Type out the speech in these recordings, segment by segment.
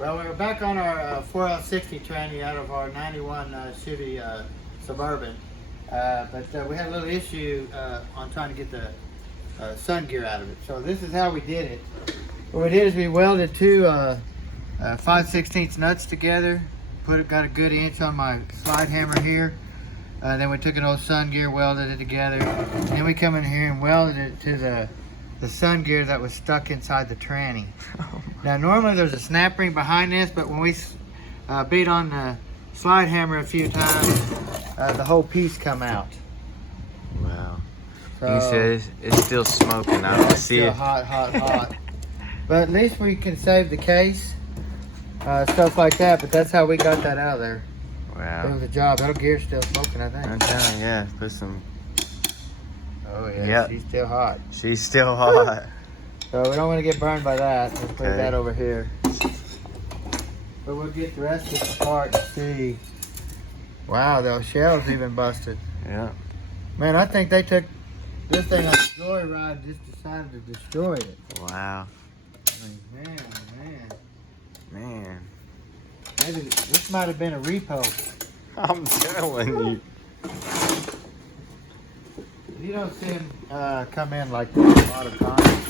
Well, we're back on our 4L60 tranny out of our 91 Chevy Suburban. But we had a little issue on trying to get the sun gear out of it. So this is how we did it. What we did is we welded two 5/16 nuts together, got a good inch on my slide hammer here. Then we took an old sun gear, welded it together. Then we come in here and welded it to the sun gear that was stuck inside the tranny. Now normally there's a snap ring behind this, but when we beat on the slide hammer a few times, the whole piece come out. Wow. So, You said it's still smoking. I don't see still it. hot. But at least we can save the case, stuff like that. But that's how we got that out of there. It Wow. was a job. That gear's still smoking, I think. I'm telling you, yeah. Put some. Oh yeah, Yep. she's still hot. She's still hot. So we don't want to get burned by that. Let's put Okay. that over here. But we'll get the rest of this apart and see. Wow, those shells even busted. Yeah. Man, I think they took this thing on a joyride and just decided to destroy it. Wow. I mean, man. Man. Maybe this might have been a repo. I'm telling you. You don't see them come in like this a lot of times.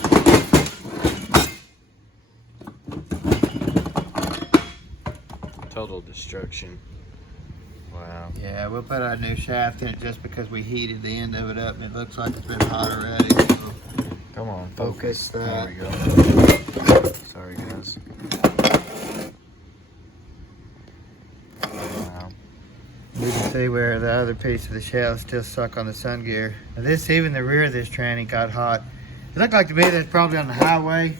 Total destruction. Wow. Yeah, we'll put a new shaft in it just because we heated the end of it up and it looks like it's been hot already. So Come on, focus There that. we go. Sorry, guys. Wow. You can see where the other piece of the shell is still stuck on the sun gear. Now this, even the rear of this tranny got hot. It looked like to me that's probably on the highway.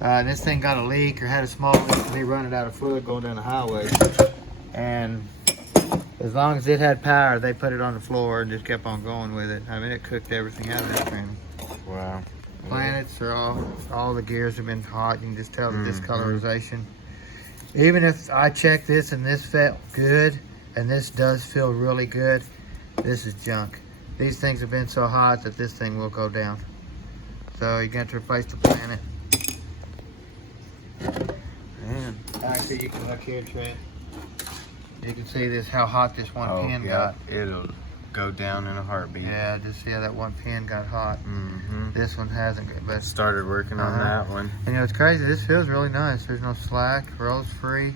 This thing got a leak or had a small leak from me running out of fluid going down the highway. And as long as it had power, they put it on the floor and just kept on going with it. I mean, it cooked everything out of that tranny. Wow. Planets are all the gears have been hot. You can just tell the discolorization. Even if I check this and this felt good, and this does feel really good, this is junk. These things have been so hot that this thing will go down. So you're going to replace the planet. Man. Actually, you can look here, Trent. You can see this, how hot this one pin got. It'll go down in a heartbeat. Yeah, just see how that one pin got hot. Mm-hmm. This one hasn't, but Started working on that one. and you know, it's crazy. This feels really nice. There's no slack, rolls free.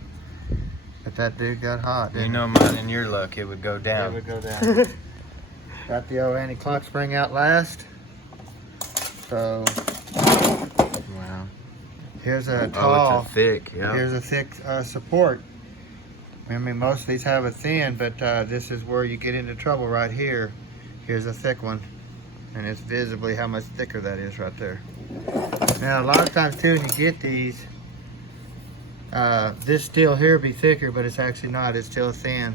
But that dude got hot. You Didn't know, mine and your luck, it would go it? It down. would go down. Got the old anti-clock spring out last. So Wow. here's a tall. Oh, it's a thick. Yeah. Here's a thick support. I mean, most of these have a thin, but this is where you get into trouble right here. Here's a thick one, and it's visibly how much thicker that is right there. Now, a lot of times too, when you get these, this steel here be thicker, but it's actually not. It's still thin.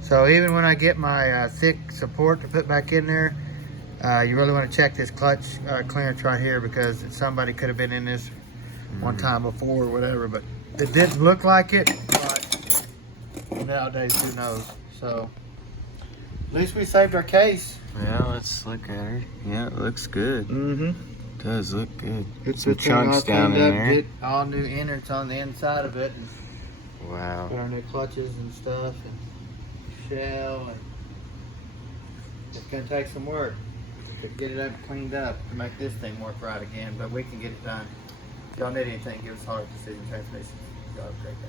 So even when I get my thick support to put back in there, you really want to check this clutch clearance right here, because somebody could have been in this one time before or whatever, but it didn't look like it. But nowadays, who knows? So at least we saved our case. Yeah, let's look at her. Yeah, it looks good. Mm-hmm. It does look good. It's Some chunks down in there. Get all new innards on the inside of it, and Wow. put our new clutches and stuff, and shell, and it's gonna take some work to get it up cleaned up to make this thing work right again, but we can get it done. If y'all need anything, give us a holler at Decision Transmissions. Y'all have a great day.